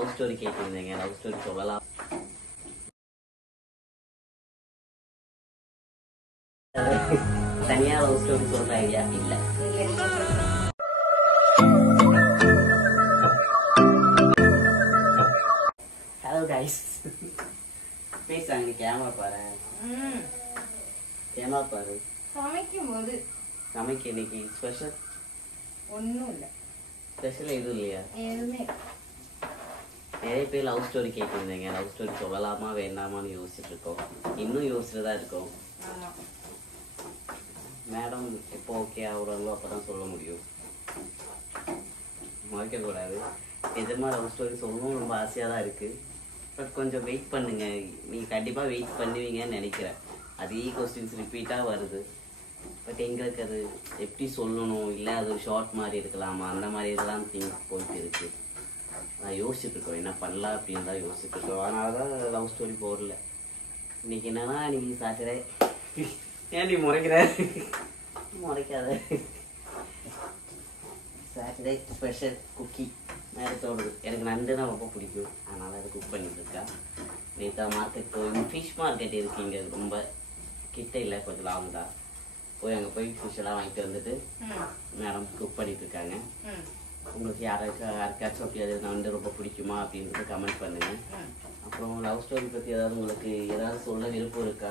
Love story கேட்டிருந்தீங்க. Love story சொல்லலாம். தனியா லவ் ஸ்டோரி சொல்ற ஐடியா இல்ல. ஹலோ கைஸ், பேசுறாங்க. கேமரா பாரு, கேமரா பாரு. சமைக்க இன்னைக்கு ஸ்பெஷல் ஒன்றும் இல்லை. ஸ்பெஷல் எதுவும் இல்லையா? எதுவுமே நிறைய பேர் லவ் ஸ்டோரி கேட்டிருந்தீங்க. லவ் ஸ்டோரி சொல்லலாமா வேண்டாமான்னு யோசிச்சுட்டு இருக்கோம். இன்னும் யோசிச்சுட்டு தான் இருக்கோம். மேடம் எப்போ ஓகே ஆகுறாங்களோ அப்பதான் சொல்ல முடியும். மறைக்கக்கூடாது. நிஜமா லவ் ஸ்டோரி சொல்லணும் ரொம்ப ஆசையாக தான் இருக்கு. பட் கொஞ்சம் வெயிட் பண்ணுங்க. நீங்கள் கண்டிப்பாக வெயிட் பண்ணுவீங்கன்னு நினைக்கிறேன். அதே கொஸ்டின்ஸ் ரிப்பீட்டாக வருது. பட் எங்களுக்கு அது எப்படி சொல்லணும், இல்லை அது ஒரு ஷார்ட் மாதிரி இருக்கலாமா, அந்த மாதிரி இதெல்லாம் திங்க் போயிட்டு இருக்கு. நான் யோசிச்சுட்டு இருக்கோம் என்ன பண்ணலாம் அப்படின்னு தான் யோசிச்சுட்டு இருக்கோம். அதனால தான் லவ் ஸ்டோரி போடல. இன்னைக்கு என்னன்னா, இன்னைக்கு சாட்டர்டே. ஏன் நீ முறைக்கிற? முறைக்காத. சாட்டர்டே ஸ்பெஷல் குக்கி நேரத்தோடு. எனக்கு நண்டு தான் ரொம்ப பிடிக்கும். அதனால் அதை குக் பண்ணிட்டு இருக்கா. நேற்றா மார்க்கெட் போய் ஃபிஷ் மார்க்கெட் இருக்கு இங்கே, ரொம்ப கிட்ட இல்லை, கொஞ்சம் லாங் தான். போய் அங்கே போய் ஃபிஷ் எல்லாம் வாங்கிட்டு வந்துட்டு மேடம் குக் பண்ணிட்டு இருக்காங்க. உங்களுக்கு யாருக்காச்சும் அப்படி அது நண்டு ரொம்ப பிடிக்குமா அப்படின்றது கமெண்ட் பண்ணுங்க. அப்புறம் லவ் ஸ்டோரி பற்றி ஏதாவது உங்களுக்கு ஏதாவது சொல்ல விருப்பம் இருக்கா?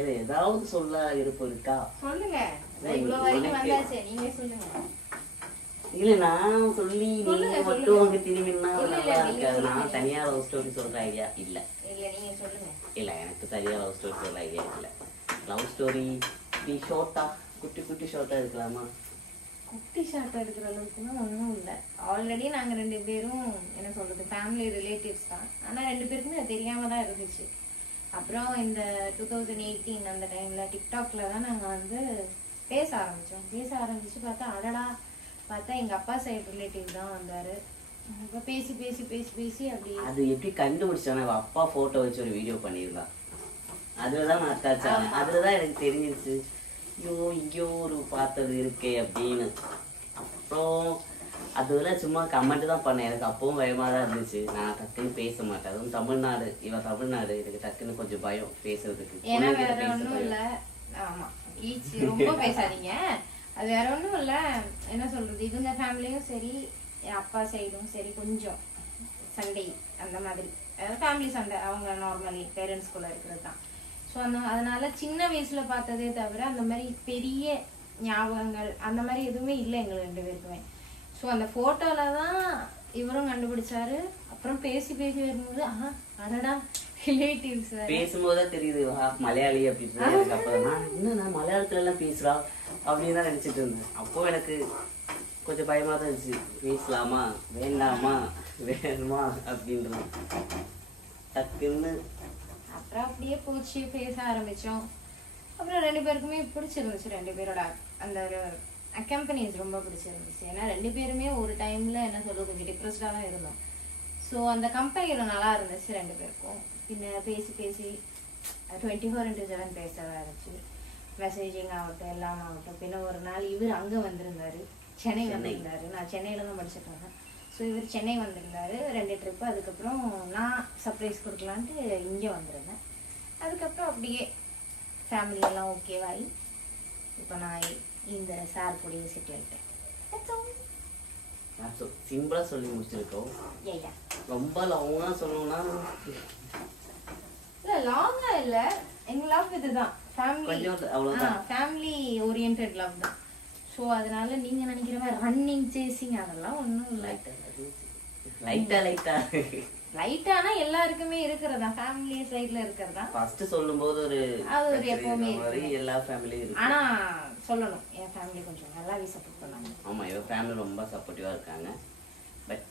ஏதாவது சொல்ல விருப்பம் இருக்கா? சொல்லுங்க. இல்ல நான் சொல்லி நீங்க மட்டும் அங்க திரும்பினா நல்லா இருக்காது. நான் தனியா லவ் ஸ்டோரி சொல்ற ஐடியா இல்ல. இல்ல எனக்கு தனியா லவ் ஸ்டோரி சொல்ற ஐடியா இல்ல. லவ் ஸ்டோரி இப்படி ஷார்ட்டா குட்டி குட்டி ஷார்ட்டா இருக்கலாமா? குட்டி ஷார்ட்டா இருக்கிற அளவுக்குன்னா ஒன்றும் இல்லை. ஆல்ரெடி நாங்கள் 2 பேரும் என்ன சொல்றது, ஃபேமிலி ரிலேட்டிவ்ஸ் தான். ஆனால் 2 பேருக்குமே அது தெரியாம தான் இருந்துச்சு. அப்புறம் இந்த 2018 அந்த டைம்ல டிக்டாக்ல தான் நாங்கள் வந்து பேச ஆரம்பிச்சு பார்த்தா அடடா பார்த்தா எங்க அப்பா சைடு ரிலேட்டிவ் தான் வந்தாரு. இப்போ பேசி பேசி பேசி பேசி அப்படி அது எப்படி கண்டுபிடிச்சானா, அப்பா போட்டோ வச்சு ஒரு வீடியோ பண்ணியிருந்தான். அதுலதான் நான் அட்டாச் ஆனேன். அதுலதான் எனக்கு தெரிஞ்சிருச்சு, ஐயோ இங்கேயோ ஒரு பார்த்தது இருக்கே அப்படின்னு. அப்புறம் அதுல சும்மா கமெண்ட் தான் பண்ணேன். எனக்கு அப்பவும் பயமா தான் இருந்துச்சு. நான் டக்குன்னு பேச மாட்டேன். அதுவும் தமிழ்நாடு, இவன் தமிழ்நாடு, எனக்கு டக்குன்னு கொஞ்சம் பயம் பேசுறதுக்கு. ஏன்னா வேற ஒன்றும் இல்லை. ஆமா, ரொம்ப பேசாதீங்க. அது வேற ஒன்றும் இல்லை. என்ன சொல்றது, இவங்க ஃபேமிலியும் சரி அப்பா சைடும் சரி கொஞ்சம் சண்டை அந்த மாதிரி, ஃபேமிலி சண்டை அவங்க நார்மலி பேரண்ட்ஸ்குள்ள இருக்கிறது தான். ஸோ அதனால சின்ன வயசுல பார்த்ததே தவிர அந்த மாதிரி பெரிய ஞாபகங்கள் அந்த மாதிரி எதுவுமே இல்லை எங்களுக்கு 2 பேருக்குமே. ஸோ அந்த போட்டோல தான் இவரும் கண்டுபிடிச்சாரு. அப்புறம் பேசி பேசி வரும்போது அடடா ரிலேட்டிவ்ஸ் பேசும்போதுதான் தெரியுது மலையாளி அப்படின்னு. எனக்கு அப்பதான் நான் மலையாளத்துல எல்லாம் பேசுறா அப்படின்னு தான் நினைச்சிட்டு இருந்தேன். அப்போ எனக்கு கொஞ்சம் பயமா தான் இருந்துச்சு. பேசலாமா வேண்டாமா வேணுமா அப்படின்றது டக்குன்னு. அப்புறம் அப்படியே போச்சு, பேச ஆரம்பிச்சோம். அப்புறம் 2 பேருக்குமே பிடிச்சிருந்துச்சு. 2 பேரோட அந்த ஒரு அக்கம்பனிஸ் ரொம்ப பிடிச்சிருந்துச்சு. ஏன்னா 2 பேருமே ஒரு டைம்ல என்ன சொல்றது கொஞ்சம் டிப்ரெஸ்டா தான் இருந்தோம். ஸோ அந்த கம்பெனியில் நல்லா இருந்துச்சு 2 பேருக்கும். பின்ன பேசி பேசி 24/7 பேச ஆரம்பிச்சு. மெசேஜிங் ஆகட்டும் எல்லாம் ஆகட்டும். பின்ன ஒரு நாள் இவர் அங்கே வந்திருந்தாரு, சென்னை வந்திருந்தாரு. நான் சென்னையில தான் படிச்சுட்டு இருந்தேன். ஸோ இவர் சென்னை வந்திருந்தாரு 2 ட்ரிப்பு. அதுக்கப்புறம் நான் சர்ப்ரைஸ் கொடுக்கலான்ட்டு இங்கே வந்திருந்தேன். அதுக்கப்புறம் அப்படியே ஃபேமிலியெல்லாம் ஓகேவாகி இப்போ நான் இந்த சார் கூடயே செட் ஆகிட்டேன். சிம்பிளா சொல்லி முடிச்சிருக்கோம். ரொம்ப லாங்கா சொல்லணும்னா இல்ல லாங்கா இல்ல, எங்க லவ் இதுதான் ஃபேமிலி ஓரியன்டட் லவ் தான். ஸோ அதனால நீங்க நினைக்கிற மாதிரி ரன்னிங் சேசிங் அதெல்லாம் ஒன்றும் இல்லை. லைட்டானா எல்லாருக்குமே இருக்கிறதா, ஃபேமிலி சைடுல இருக்கிறதா. ஃபர்ஸ்ட் சொல்லும்போது ஒரு அது ஒரு எப்பவுமே எல்லா ஃபேமிலியும் இருக்கு. ஆனா சொல்லணும், என் ஃபேமிலி கொஞ்சம் நல்லாவே சப்போர்ட் பண்ணாங்க. ஆமா, என் ஃபேமிலி ரொம்ப சப்போர்ட்டிவா இருக்காங்க. பட்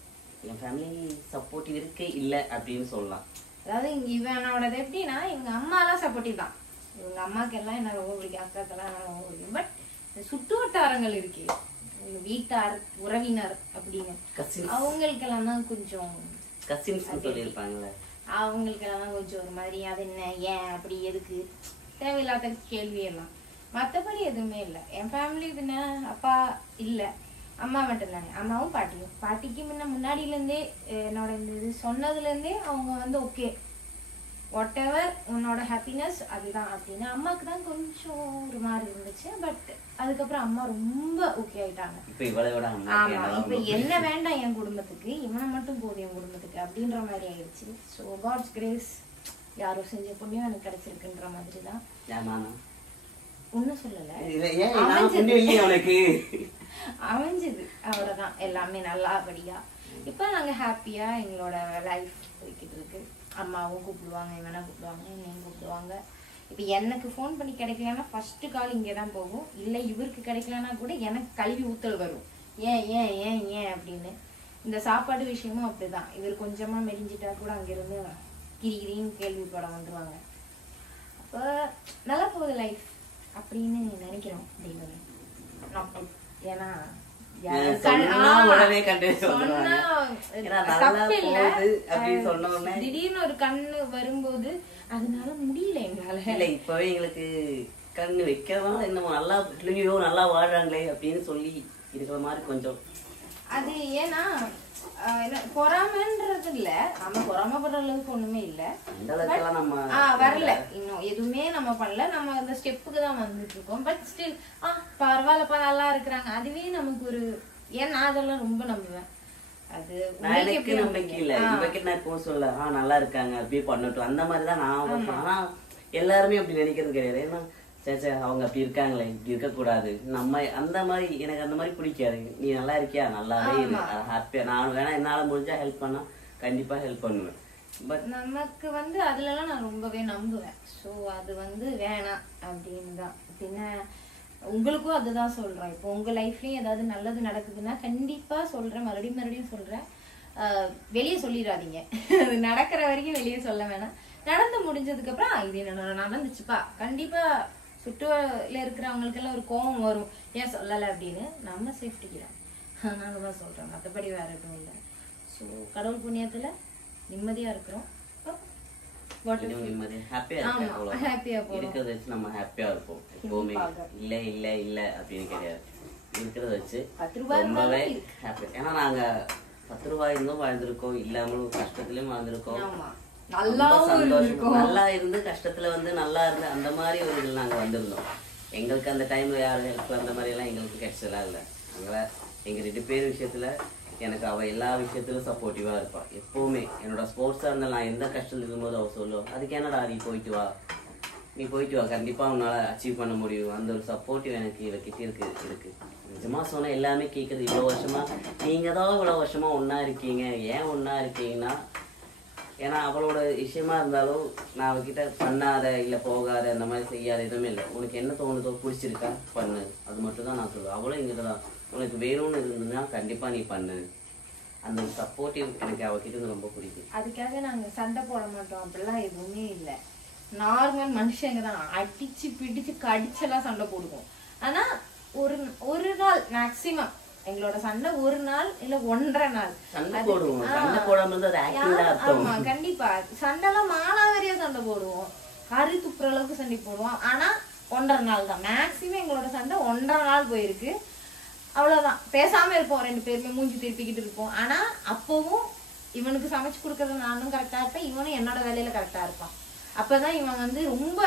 என் ஃபேமிலி சப்போர்ட்டிவ் இருக்கு இல்ல அப்படின்னு சொல்லலாம். அதாவது இவனோடது எப்படின்னா, இவங்க அம்மாலாம் சப்போர்ட்டிவ் தான். இவங்க அம்மாக்கு எல்லாம் என்ன ரொம்ப பிடிக்கும், அக்காக்கெல்லாம் என்ன ரொம்ப பிடிக்கும். பட் சுற்று வட்டாரங்கள் இருக்கு, வீட்டார் உறவினர் அப்படின்னு அவங்களுக்கெல்லாம் தான் கொஞ்சம் அவங்களுக்கெல்லாம் கொஞ்சம் ஒரு மாதிரி அது என்ன ஏன் அப்படி எதுக்கு தேவையில்லாத கேள்வி எல்லாம். மற்றபடி எதுவுமே இல்லை. என் ஃபேமிலி இதுன்னா அப்பா இல்லை, அம்மா மட்டும் தானே, அம்மாவும் பாட்டியும். பாட்டிக்கு முன்னாடியிலேருந்தே என்னோட இந்த இது சொன்னதுலேருந்தே அவங்க வந்து ஓகே வாட் எவர் உன்னோட ஹாப்பினஸ் அதுதான் அப்படின்னு. அம்மாவுக்கு தான் கொஞ்சம் ஒரு மாதிரி இருந்துச்சு. பட் அதுக்கப்புறம் அம்மா ரொம்ப ஓகே ஆயிட்டாங்க. ஆமா, இப்ப என்ன வேண்டாம் என் குடும்பத்துக்கு, இவனை மட்டும் போதும் என் குடும்பத்துக்கு அப்படின்ற மாதிரி ஆயிடுச்சு. ஸோ காட்ஸ் கிரேஸ், யாரோ செஞ்ச புண்ணியம் எனக்கு கிடைச்சிருக்குன்ற மாதிரி தான். ஒன்னும் சொல்லல, அமைஞ்சது அவ்வளவுதான். எல்லாமே நல்லபடியா இப்ப நாங்க ஹாப்பியா எங்களோட லைஃப் போய்கிட்டு இருக்கு. அம்மாவும் கூப்பிடுவாங்க, இவனா கூப்பிடுவாங்க, என்னையும் கூப்பிடுவாங்க. இப்ப எனக்கு ஃபோன் பண்ணி கிடைக்கலன்னா ஃபர்ஸ்ட் கால் இங்கே தான் போகும். இல்லை இவருக்கு கிடைக்கலன்னா கூட எனக்கு கழுவி ஊத்தல் வரும், ஏன் ஏன் ஏன் ஏன் அப்படின்னு. இந்த சாப்பாடு விஷயமும் அப்படிதான். இவர் கொஞ்சமா மெலிஞ்சிட்டா கூட அங்கிருந்து கிரிகிரின்னு கேள்விப்பட வந்துருவாங்க. அப்போ நல்லா போகுது லைஃப் அப்படின்னு நினைக்கிறோம். ஏன்னா திடீர்னு ஒரு கண்ணு வரும்போது அதனால முடியல எங்களால. இல்ல இப்பவே எங்களுக்கு கண்ணு வைக்கிறவங்க இன்னும் நல்லா பிள்ளைங்களோ நல்லா வாழ்றாங்களே அப்படின்னு சொல்லி இருக்கிற மாதிரி கொஞ்சம். அது ஏன்னா பொறாமன்றது இல்ல, நம்ம பொறாமப்படுற அளவுக்கு ஒண்ணுமே இல்ல, வரல இன்னும் எதுவுமே நம்ம பண்ணல. நம்ம அந்த ஸ்டெப்புக்கு தான் வந்துட்டு இருக்கோம். பட் ஸ்டில் பரவாயில்லப்பா நல்லா இருக்கிறாங்க, அதுவே நமக்கு ஒரு, ஏன் நான் அதெல்லாம் ரொம்ப நம்புவேன். அது எனக்கு நம்பிக்கை இல்ல, இவகிட்ட நான் இப்போ சொல்ல நல்லா இருக்காங்க அப்படியே பண்ணட்டும் அந்த மாதிரிதான் நான். ஆனா எல்லாருமே அப்படி நினைக்கிறது கிடையாது. ஏன்னா சே அவங்க அப்படி இருக்காங்களே, இப்படி இருக்கக்கூடாது நம்ம அந்த மாதிரி. எனக்கு அந்த மாதிரி பிடிக்காது. நீ நல்லா இருக்கியா, நல்லாவே இரு, ஹாப்பியா. நான் வேணா என்னால முடிஞ்சா ஹெல்ப் பண்ணா கண்டிப்பா ஹெல்ப் பண்ணுவேன். பட் நமக்கு வந்து அதுலலாம் நான் ரொம்பவே நம்புவேன். ஸோ அது வந்து வேணாம் அப்படின்னு தான். பின்ன உங்களுக்கும் அதுதான் சொல்றேன். இப்போ உங்க லைஃப்லயும் ஏதாவது நல்லது நடக்குதுன்னா கண்டிப்பா சொல்றேன், மறுபடியும் சொல்றேன், வெளியே சொல்லிடாதீங்க. அது நடக்கிற வரைக்கும் வெளியே சொல்ல வேணாம். நடந்து முடிஞ்சதுக்கு அப்புறம் இது என்ன நடந்துச்சுப்பா, கண்டிப்பா சுற்றுல இருக்கிறவங்களுக்கெல்லாம் ஒரு கோபம் வரும், ஏன் சொல்லலை அப்படின்னு. நம்ம சேஃப்டிக்கு தான் அதனால தான் சொல்றேன், மற்றபடி வேற எதுவும் இல்லை. ஸோ கடவுள் புண்ணியத்துல நிம்மதியா இருக்கிறோம். நம்ம ஹாப்பியா இருப்போம் எப்பவுமே. இல்ல இல்ல இல்ல அப்படின்னு கிடையாது, இருக்கிறத வச்சு ரொம்பவே ஹாப்பி. ஏன்னா நாங்க 10 ரூபாய் இருந்தும் வாழ்ந்திருக்கோம், இல்லாமலும் கஷ்டத்துலயும் வாழ்ந்திருக்கோம். சந்தோஷம் நல்லா இருந்து கஷ்டத்துல வந்து நல்லா இருந்து அந்த மாதிரி ஒரு இதில் நாங்க வந்திருந்தோம். எங்களுக்கு அந்த டைம்ல யாரும் ஹெல்ப் அந்த மாதிரி எல்லாம் எங்களுக்கு கிடைச்சதெல்லாம் இல்லை. அங்கே எங்க 2 பேர் விஷயத்துல எனக்கு அவள் எல்லா விஷயத்திலும் சப்போர்ட்டிவா இருப்பாள் எப்பவுமே. என்னோட ஸ்போர்ட்ஸா இருந்தாலும் நான் எந்த கஷ்டத்துல இருக்கும்போது அவள் சொல்லுவோம், அதுக்கு என்னடா நீ போயிட்டு வா கண்டிப்பா உன்னால அச்சீவ் பண்ண முடியும். அந்த ஒரு சப்போர்ட்டிவ் எனக்கு இவகிட்ட இருக்கு. நிஜமா சொன்னா எல்லாமே கேட்குறது. இவ்வளவு வருஷமா நீங்க தான் இவ்வளவு வருஷமா ஒன்னா இருக்கீங்க, ஏன் ஒன்னா இருக்கீங்கன்னா ஏன்னா அவளோட விஷயமா இருந்தாலும் நான் அவகிட்ட பண்ணாத இல்லை போகாத அந்த மாதிரி செய்யாத எதுவுமே இல்லை. உனக்கு என்ன தோணுதோ பிடிச்சிருக்கா பண்ணு, அது மட்டும் தான் நான் சொல்லுவேன். அவளும் இங்கே தான் உனக்கு வேணும்னு இருந்ததுன்னா கண்டிப்பா நீ பண்ணு. அந்த சப்போர்ட்டிவ் எனக்கு அவகிட்ட ரொம்ப பிடிக்கும். அதுக்காக நாங்க சண்டை போட மாட்டோம், அப்படிலாம் எதுவுமே இல்லை. நார்மல் மனுஷங்க தான், அடிச்சு பிடிச்சு கடிச்செல்லாம் சண்டை போடுவோம். ஆனா ஒரு நாள் மேக்சிமம் எங்களோட சண்டை, ஒரு நாள் இல்ல 1.5 நாள். ஆமா கண்டிப்பா சண்டைலாம் மானாவரியா சண்டை போடுவோம், கறி துப்புற அளவுக்கு சண்டை போடுவோம். ஆனா 1.5 நாள் தான் மேக்சிமம் எங்களோட சண்டை. 1.5 நாள் போயிருக்கு, அவ்வளவுதான். பேசாம இருப்போம், 2 பேருமே மூஞ்சி திருப்பிக்கிட்டு இருப்போம். ஆனா அப்பவும் இவனுக்கு சமைச்சு கொடுக்கறது நானும் கரெக்டா இருப்பேன், இவனும் என்னோட வேலையில கரெக்டா இருப்பான். அப்பதான் இவன் வந்து ரொம்ப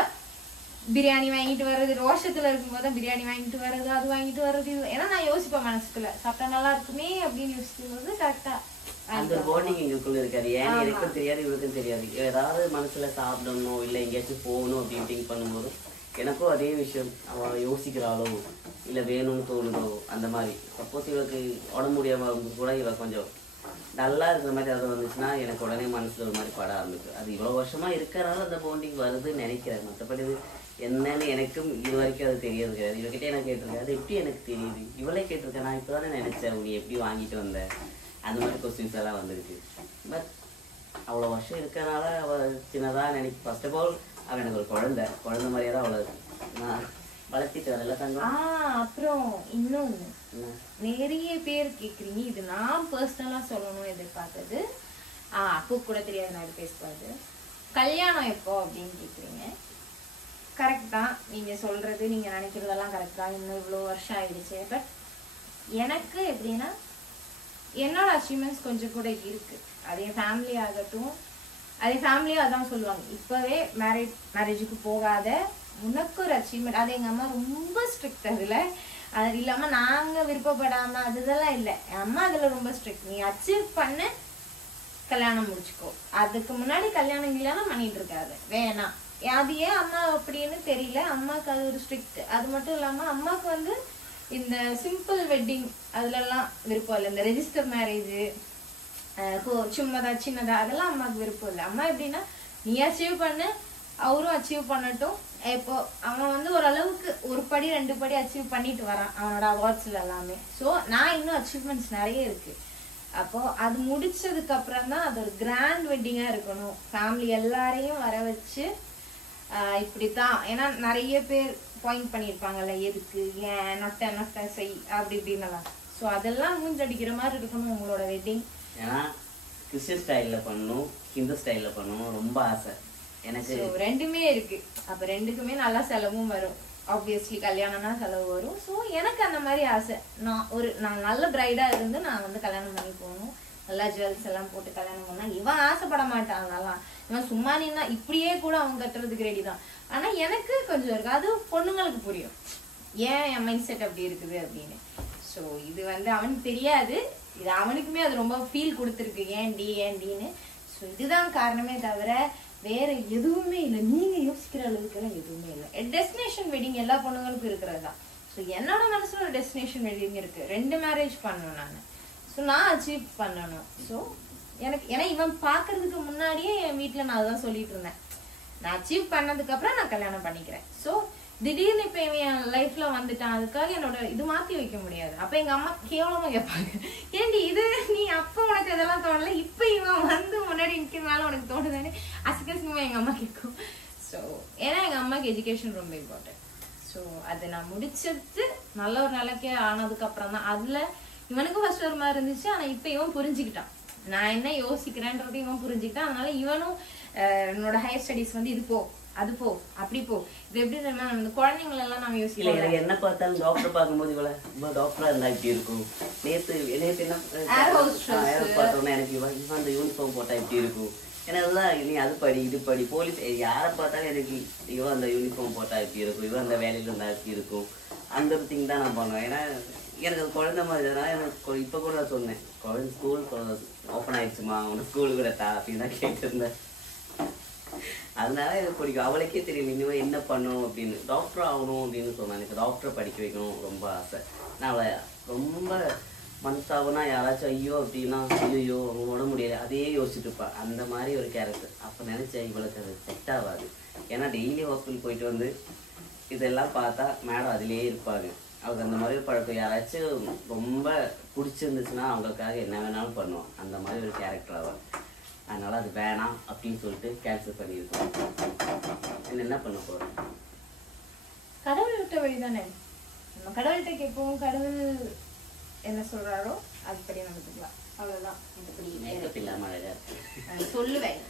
பிரியாணி வாங்கிட்டு வர்றது, ரோஷத்துல இருக்கும்போது தான் பிரியாணி வாங்கிட்டு வர்றது, அது வாங்கிட்டு வர்றது. ஏன்னா நான் யோசிப்பேன் மனசுக்குள்ள, சாப்பிட்டா நல்லா இருக்குமே அப்படின்னு யோசிக்கும்போது கரெக்டா அந்த பாண்டிங் எங்களுக்குள்ள இருக்காது. ஏன்னா எனக்கும் தெரியாது இவருக்கும் தெரியாது. ஏதாவது மனசுல சாப்பிடணும் இல்லை எங்கேயாச்சும் போகணும் அப்படின்னு திங்க் பண்ணும்போது எனக்கும் அதே விஷயம் அவள் யோசிக்கிறாளோ இல்லை வேணும்னு தோணுதோ அந்த மாதிரி. சப்போஸ் இவளுக்கு உடம்பு முடியாம கூட இவ கொஞ்சம் நல்லா இருக்கிற மாதிரி அது வந்துச்சுன்னா எனக்கு உடனே மனசுல ஒரு மாதிரி பட ஆரம்பிச்சு. அது இவ்வளவு வருஷமா இருக்கிறனால அந்த பாண்டிங் வருதுன்னு நினைக்கிறேன். மற்றபடி என்னன்னு எனக்கும் இது வரைக்கும் அது தெரியாது கிடையாது. இவகிட்ட எனக்கு கேட்டிருக்கேன், அது எப்படி எனக்கு தெரியுது, இவளே கேட்டிருக்கேன், நான் இப்போதானே நினைச்சேன் நீ எப்படி வாங்கிட்டு வந்த, அந்த மாதிரி கொஸ்டின்ஸ் எல்லாம் வந்திருக்கு. பட் அவ்வளோ வருஷம் இருக்கிறனால அவள் சின்னதாக நினைக்க. ஃபர்ஸ்ட் ஆஃப் ஆல் அவள் எனக்கு ஒரு குழந்தை மாதிரியே தான் அவளை நான் வளர்த்திட்டு வரல தங்கம். அப்புறம் இன்னொன்று நிறைய பேர் கேட்குறீங்க, இது நான் பர்சனலாக சொல்லணும் எதிர்பார்த்தது, அப்போ கூட தெரியாது நான் இது பேசக்கூடாது. கல்யாணம் எப்போ அப்படின்னு கேட்குறீங்க. கரெக்ட் தான் நீங்கள் சொல்கிறது, நீங்கள் நினைக்கிறதெல்லாம் கரெக்ட் தான். இன்னும் இவ்வளோ வருஷம் ஆயிடுச்சு. பட் எனக்கு எப்படின்னா என்னோட அச்சீவ்மெண்ட்ஸ் கொஞ்சம் கூட இருக்கு. அது என் ஃபேமிலி ஆகட்டும், அதே ஃபேமிலியும் அதான் சொல்லுவாங்க, இப்போவே மேரேஜுக்கு போகாத, உனக்கு ஒரு அச்சீவ்மெண்ட். அது எங்கள் அம்மா ரொம்ப ஸ்ட்ரிக்ட் அதில். அது இல்லாமல் நாங்கள் விருப்பப்படாமல் அதெல்லாம் இல்லை, என் அம்மா அதில் ரொம்ப ஸ்ட்ரிக்ட். நீ அச்சீவ் பண்ண கல்யாணம் முடிச்சுக்கோ, அதுக்கு முன்னாடி கல்யாணம் இல்லைன்னா பண்ணிட்டு இருக்காது, வேணாம். அது ஏன் அம்மா அப்படின்னு தெரியல, அம்மாவுக்கு அது ஒரு ஸ்ட்ரிக்ட். அது மட்டும் இல்லாமல் அம்மாவுக்கு வந்து இந்த சிம்பிள் வெட்டிங் அதுலலாம் விருப்பம் இல்லை. இந்த ரெஜிஸ்டர் மேரேஜ் சும்மாதா சின்னதா அதெல்லாம் அம்மாவுக்கு விருப்பம் இல்லை. அம்மா எப்படின்னா நீ அச்சீவ் பண்ணு, அவரும் அச்சீவ் பண்ணட்டும். இப்போ அவன் வந்து ஓரளவுக்கு ஒரு படி 2 படி அச்சீவ் பண்ணிட்டு வரான் அவனோட அவார்ட்ஸ்ல எல்லாமே. ஸோ நான் இன்னும் அச்சீவ்மெண்ட்ஸ் நிறைய இருக்கு. அப்போ அது முடிச்சதுக்கு அப்புறம் தான் அது ஒரு கிராண்ட் வெட்டிங்கா இருக்கணும், ஃபேமிலி எல்லாரையும் வர வச்சு இப்படித்தான். ஏன்னா நிறைய பேர் பாயிண்ட் பண்ணியிருப்பாங்கல்ல, எதுக்கு ஏன் நொட்டை செய் அப்படி இப்படின்னலாம். ஸோ அதெல்லாம் மூஞ்சடிக்கிற மாதிரி இருக்கணும் உங்களோட வெட்டிங். ஏன்னா கிறிஸ்டியன் ஸ்டைலில் பண்ணணும், ஹிந்து ஸ்டைலில் பண்ணணும் ரொம்ப ஆசை எனக்கு. ரெண்டுமே இருக்கு. அப்போ ரெண்டுக்குமே நல்லா செலவும் வரும். ஆப்வியஸ்லி கல்யாணம்னா செலவு வரும். ஸோ எனக்கு அந்த மாதிரி ஆசை. நான் நல்ல பிரைடா இருந்து நான் வந்து கல்யாணம் பண்ணி போகணும், நல்லா ஜுவல்ஸ் எல்லாம் போட்டு கல்யாணம் பண்ணா. இவன் ஆசைப்பட மாட்டான், அதெல்லாம் இவன் சும்மா நின்னா இப்படியே கூட அவன் கட்டுறதுக்கு ரெடி தான். ஆனா எனக்கு கொஞ்சம் இருக்கு, அது பொண்ணுங்களுக்கு புரியும் ஏன் என் மைண்ட் செட் அப்படி இருக்குது அப்படின்னு. ஸோ இது வந்து அவனுக்கு தெரியாது, இது அவனுக்குமே அது ரொம்ப ஃபீல் கொடுத்துருக்கு, ஏன்டின்னு. ஸோ இதுதான் காரணமே தவிர வேற எதுவுமே இல்லை. நீங்க யோசிக்கிற அளவுக்கு எல்லாம் எதுவுமே இல்லை. டெஸ்டினேஷன் வெட்டிங் எல்லா பொண்ணுங்களுக்கும் இருக்கிறது தான். ஸோ என்னோட மனசுல ஒரு டெஸ்டினேஷன் வெட்டிங் இருக்கு. 2 மேரேஜ் பண்ணணும் நான். ஸோ நான் அச்சீவ் பண்ணணும். ஸோ எனக்கு ஏன்னா இவன் பார்க்கறதுக்கு முன்னாடியே என் வீட்டில் நான் அதான் சொல்லிட்டு இருந்தேன், நான் அச்சீவ் பண்ணதுக்கு அப்புறம் நான் கல்யாணம் பண்ணிக்கிறேன். ஸோ திடீர்னு இப்போ இவன் என் லைஃப்ல வந்துட்டான், அதுக்காக என்னோட இது மாற்றி வைக்க முடியாது. அப்போ எங்கள் அம்மா கேவலமாக கேட்பாங்க, ஏண்டி இது நீ அப்போ உனக்கு இதெல்லாம் தோணலை, இப்போ இவன் வந்து முன்னாடி நிற்கிறதுனால உனக்கு தோணுதானே அசிகசிங்கமாக எங்கள் அம்மா கேட்கும். ஸோ ஏன்னா எங்கள் அம்மாவுக்கு எஜுகேஷன் ரொம்ப இம்பார்ட்டன்ட். ஸோ அதை நான் முடிச்சது நல்ல ஒரு நிலைக்கு ஆனதுக்கு அப்புறம் தான். அதில் இவனுக்கும் ஃபர்ஸ்ட் ஒரு மாதிரி இருந்துச்சு, ஆனால் இப்போ இவன் புரிஞ்சுக்கிட்டான் நான் என்ன யோசிக்கிறேன்றது இவன் புரிஞ்சுக்கிட்டான். அதனால இவனும் என்னோட ஹையர் ஸ்டடீஸ் வந்து இது போ அது போ அப்படி போ, இது எப்படி இந்த குழந்தைங்களெல்லாம் நம்ம யோசிக்கலாம். எனக்கு என்ன பார்த்தாலும் டாக்டர் பார்க்கும்போது இவ்வளோ டாக்டரா இருந்தா இப்படி இருக்கும். நேற்று என்ன பார்த்தோன்னா எனக்கு இவன் அந்த யூனிஃபார்ம் போட்டா இப்படி இருக்கும். ஏன்னா எல்லாம் நீ அது படி இது படி, போலீஸ் யாரை பார்த்தாலும் எனக்கு இவன் அந்த யூனிஃபார்ம் போட்டா இப்படி இருக்கும், இவன் அந்த வேலையில இருந்தா இப்படி இருக்கும். அந்த ஒரு திங் தான் நான் பண்ணுவேன். ஏன்னா எனக்கு குழந்தை மாதிரி தான். எனக்கு இப்போ கூட நான் சொன்னேன், குழந்தை ஸ்கூல் ஓப்பன் ஆயிடுச்சுமா, உனக்கு ஸ்கூலு கூட தா அப்படின்னு தான் கேட்டிருந்தேன். அதனால எனக்கு பிடிக்கும். அவளுக்கே தெரியும் இனிமேல் என்ன பண்ணணும் அப்படின்னு. டாக்டர் ஆகணும் அப்படின்னு சொன்னான். எனக்கு டாக்டரை படிக்க வைக்கணும் ரொம்ப ஆசை. நான் அவளை ரொம்ப மனசாகுனா யாராச்சும் ஐயோ அப்படின்னா ஐயோ அவங்களோட முடியலை அதே யோசிச்சுட்டு இருப்பாள். அந்த மாதிரி ஒரு கேரக்டர். அப்போ நினச்சேன் இவளுக்கு அது செட் ஆகாது. ஏன்னா டெய்லி ஹாஸ்பிட்டல் போயிட்டு வந்து இதெல்லாம் பார்த்தா மேடம் அதிலேயே இருப்பாங்க. அவளுக்கு அந்த மாதிரி பழக்கம். யாராச்சும் ரொம்ப பிடிச்சிருந்துச்சுன்னா அவங்களுக்காக என்ன வேணாலும் பண்ணுவோம். அந்த மாதிரி ஒரு கேரக்டர் அவள். அதனால அது வேணாம் அப்படின்னு சொல்லிட்டு கேன்சல் பண்ணியிருக்கோம். என்ன பண்ண போகிறோம்? கடவுள் விட்ட வழி தானே. நம்ம கடவுள்கிட்ட கேட்போம், கடவுள் என்ன சொல்றாரோ அதுபடி நடந்துக்கலாம், அவ்வளவுதான். மேக்கப் இல்லாம அழகா இருக்கு சொல்லுவேன்.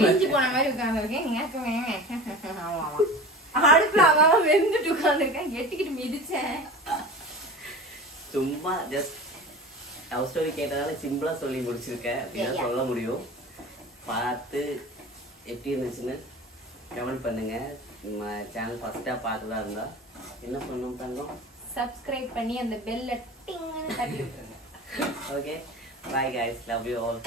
கிழிஞ்சு போன மாதிரி உட்கார்ந்துருக்கேன். அடுப்புல அவன் வெந்துட்டு உட்கார்ந்துருக்கேன், எட்டிக்கிட்டு மிதிச்சேன். சும்மா ஜஸ்ட் லவ் ஸ்டோரி கேட்டதால சிம்பிளா சொல்லி முடிச்சிருக்கேன் அப்படின்னு சொல்ல முடியும். பார்த்து எப்படி இருந்துச்சுன்னு கமெண்ட் பண்ணுங்க. நம்ம சேனல் ஃபர்ஸ்டா பார்த்துதான் இருந்தா என்ன பண்ணணும் தங்கம்? சப்ஸ்கிரைப் பண்ணி அந்த பெல்ல டிங்னு தட்டி விட்டுருங்க. Okay, bye guys, love you all.